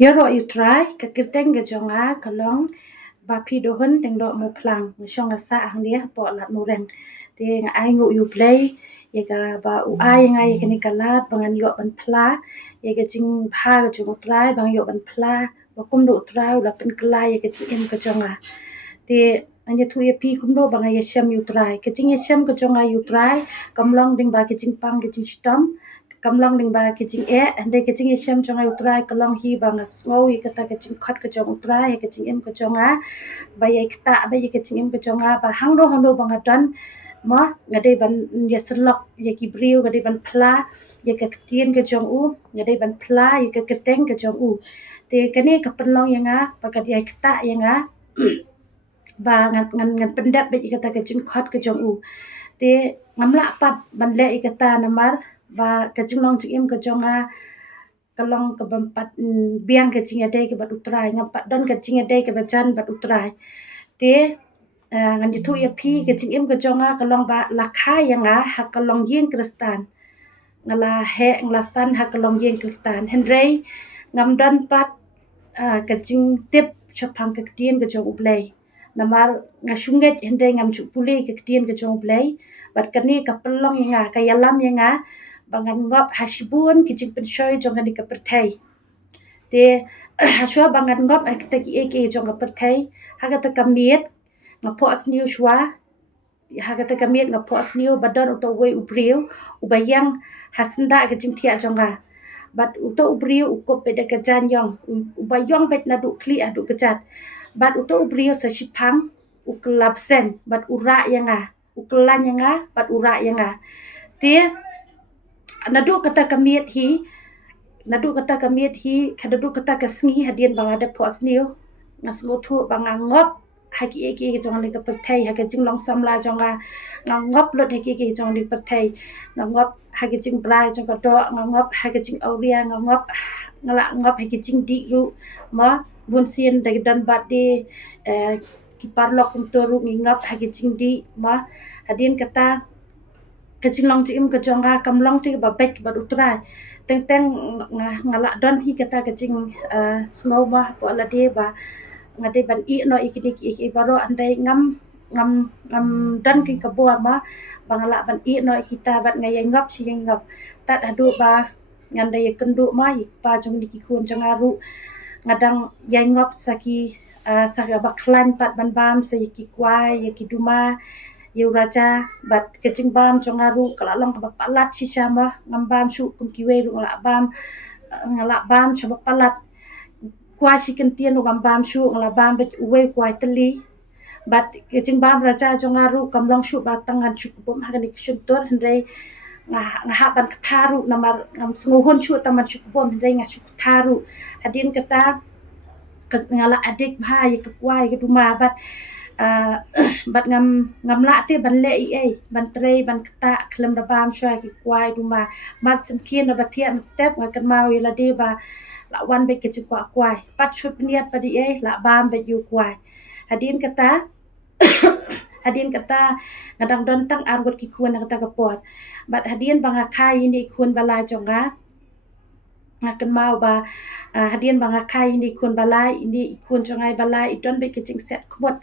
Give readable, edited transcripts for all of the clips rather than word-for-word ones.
Yoro utrai kakirteng ke jonga kalong bapi dohon teng do mo plang shong asa ang dia po lat mureng ti nga ai ngu yu play ye ka ba u ai nga ye kani kalat bangan yo ban pla ye ke jing pha ke jong utrai bang yo ban pla ba kum do utrai la pen kla ye ke jing ke jonga ti anya thu ye pi kum do bang ye shem utrai ke jing ye shem ke jonga utrai kamlong ding ba ke jing pang ke jing stom kamlong ding ba kicing ande kicing isem chonga utrai kalong hi bang snowy kata kicing khat ke chong utrai kicing im ke chonga ba ye kta ba ye kicing im ke chonga ba hangdo bang adan ma ngade ban ye selok ye ki briu ngade ban phla ye ke tien ke chong u ngade ban phla ye ke keteng ke chong u te kani ka penlong yanga ba ka ye kta yanga ba ngan pendat be kata kicing khat ke chong u te ngamla pat ban le kata namar ba kacung long chim kacung kalong ke bempat biang ke cing ade ke bat utrai ngapat don ke cing ade ke bajan bat utrai te ngan itu ya pi ke cing im kacung kalong ba lakha yang ha kalong yin kristan ngala he ngala san ha kalong yin kristan henrei ngam don pat ke cing tip chapang ke tien kacung ublei namar ngasungget henrei ngam chu puli ke tien kacung ublei bat kani kapelong yang kayalam yang bangan ngop hasibun kijing penshoy jongan di kapertai te haswa bangan ngop kita ki eke jonga pertai haga ta kamiet ngapo asniu shwa haga ta kamiet ngapo asniu badon uto we ubriu ubayang hasenda kijing tia jonga bat uto ubriu ukop peda kejan yong ubayong bet nadu kli adu kejat bat uto ubriu sa shipang uklapsen bat ura yanga uklan yanga bat ura yanga te nadu kata kamiet hi kadadu kata kasngi hadien bang ada po asniu ngasngo thu bang ngop haki eki jong ni ka perthai haki jing long samla jonga ngop lot haki eki jong ni perthai ngop haki jing brai jong ka do ngop haki jing auria ngop ngala ngop haki jing di ru ma bun sien de dan bat de ki parlok untuk ru ngop haki jing di ma hadien kata kecing long tim ke jonga kam long ti ba bek ba utrai teng teng ngala don hi kata kecing snow ba po ala de ba ngade ban i no ikidi ki baro andai ngam ngam ngam dan ki kabo ma bangala ban i no kita bat ngai ngap si ngap tat adu ba ngandai kendu ma pa jong di ki kun jong aru ngadang yai ngap saki saka baklan pat ban bam se ki kwai ki duma yu raja bat kecing bam chongaru kala long ka palat si sama ngambam su kum kiwe ru ngala bam chaba palat kwa si kentien ru ngambam su ngala bam bet uwe kwa teli bat kecing bam raja chongaru kamlong su batangan su bum hagan iksuntor hendai ngah ban katharu namar ngam sunguhun su taman su bum hendai ngah su katharu adin kata ngala adik bhai ke kwai ke duma bat bat ngam la te ban le ai ban tre ban kata klem da bam shwa ki kwai duma mat sen kien da batia mit step ngakan mau yela de ba la wan be ke chi kwa kwai pat chut niat pa di la bam be yu kwai hadin kata hadin kata ngadang don tang argot ki kuan kata kapot bat hadin banga khai ni kun bala jonga ngakan mau ba hadin banga khai ni kun bala ini kun jongai bala idon be ke ching set khmot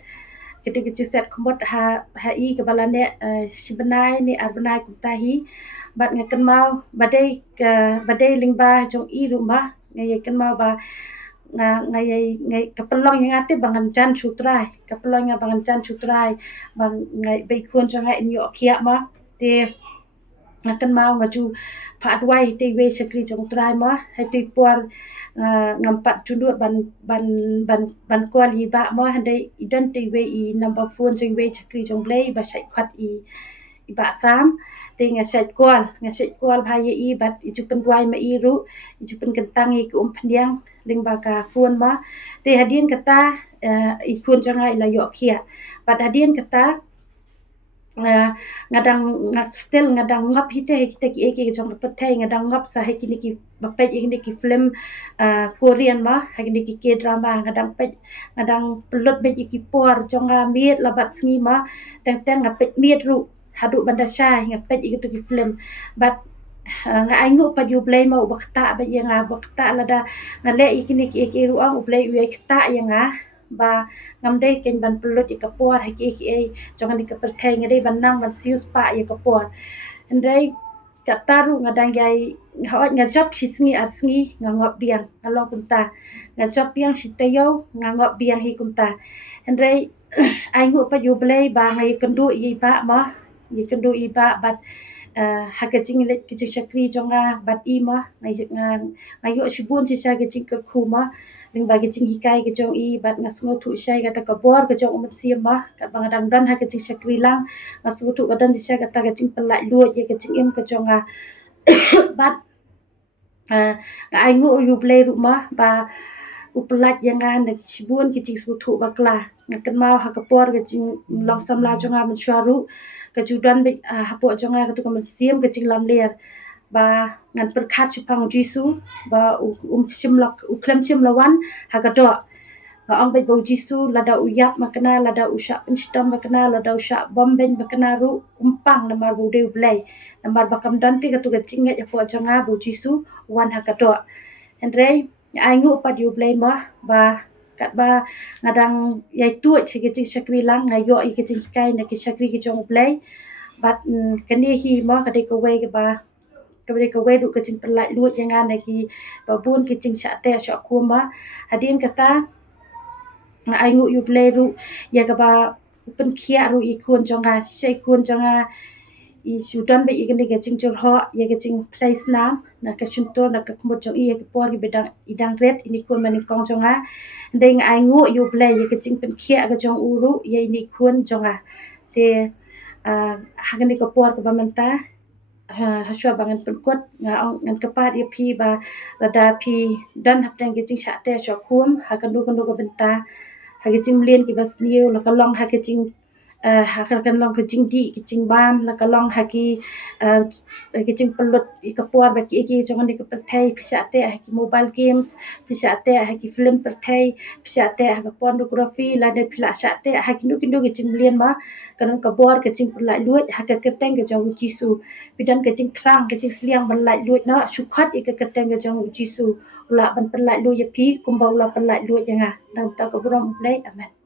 ketika set kembot ha i ke balane sibenai ni arbenai kumtahi bat ngakan mau badai lingba jong i rumah ngai kan mau ba ngai kapelong yang ate bangan jan sutrai kapelong yang bangan jan sutrai bang ngai be kun jong ai nyo kia ma te ngakan mau ngaju pa adwai te we sekri jong trai ma hai te por ngampat jundut ban kwal hi ba ma handai idan te we I number phone jong we sekri jong blai ba sai khat I ba sam te nga sai kwal ba ye I bat I jupen dwai ma I ru I jupen kentang I ku phndiang ling ba ka phone ma te hadin kata I phone jong ai la yo khia bat hadin kata ngadang still ngadang ngap hite kita ki eke jong petai ngadang ngap sa he kini ki bapet kini ki film Korean ma ha kini ki K drama ngadang pet ngadang pelot bet ki por jong miet labat sngi ma teng teng ngapet miet ru hadu banda sha ngapet ki film but nga aingu pa yu blay mau bakta ba yang bakta lada ngale ikini ki ruang ublay yu kta yang ba ngamdai ken ban pelut ikapor ki jangan dikapertai ngadai banang ban sius pa ikapor andai kataru ngadang yai hawat ngajap hisngi asngi ngangop biang ngalong kunta ngajap biang sitayo ngangop biang hi kunta andai aingu pa yu blay ba ngai kendu i ba ma yi kendu i ba bat haga jing let ki chakri jonga bat i ma ngai yo shibun chi sha ge jing ka khu ma ling ba ge jing hikai ge jong i bat ngasngo thu shai ga ta ka bor ge jong um si ma ka bang dang dan haga jing chakri lang ngasngo thu ga dan chi sha ga ta ge jing pelai lu ye ge jing im ka jonga bat ai ngu yu play rumah ba upelat yang na shibun ki jing sutu bakla ngakan mau ha kapor ge jing long sam la jonga men syaru ke judan be hapo jonga ke tu ka men siam ke jing lam ler ba ngan perkhat chupang jisu ba shimlak uklem shim lawan ha ka do ba ong be bo jisu lada uyap makna lada usha penstam makna lada usha bomben makna ru umpang namar bu de play namar bakam dan ti ka tu ka jing ya po jonga bo jisu wan ha ka do andre ai ngu pa du play ma ba kat ba ngadang yai tu chi ke ching shakri lang ngayo i ke ching kai na ke shakri ke jong play bat kani hi ma ka de ko we ke ba ka de ko we du ke ching pelai lu yang an ki ba bun ke ching sha te sha ku ma adin kata ai ngu yu play ru ya ka ba pen khia ru i kun jonga shai kun jonga i sudan be igende ke ching chur ho ye ke ching place nam na ka chunto na ka kmo jong i ye ke por ki bedang idang red ini kun mani kong jonga deng ai ngu yu play ye ke ching pen khia ka jong uru ye ini kun jonga te hagani ko por ko bamenta haswa bangan penkut ngan kepat ye pi ba lada pi dan hapdang ke ching sha te sha kum hakandu kandu ko benta hagi ching lien ki bas niu la ka long hagi ching hakan long ke ching di ke ching bam la ka long hagi ke ching pelut i ka por ba ki jongan di ka perthai pisa te hagi mobile games pisa te hagi film perthai pisa te hagi pornography la de pila sha te hagi nu kindu ke ching lien ma kan ka bor ke ching pelai luit hagi keteng ke jong jisu bidan ke ching krang ke ching sliang ban lai luit na shukhat i ka keteng ke jong jisu ula ban pelai lu ye pi kumba ula pelai lu yang dang ta ka brom play amen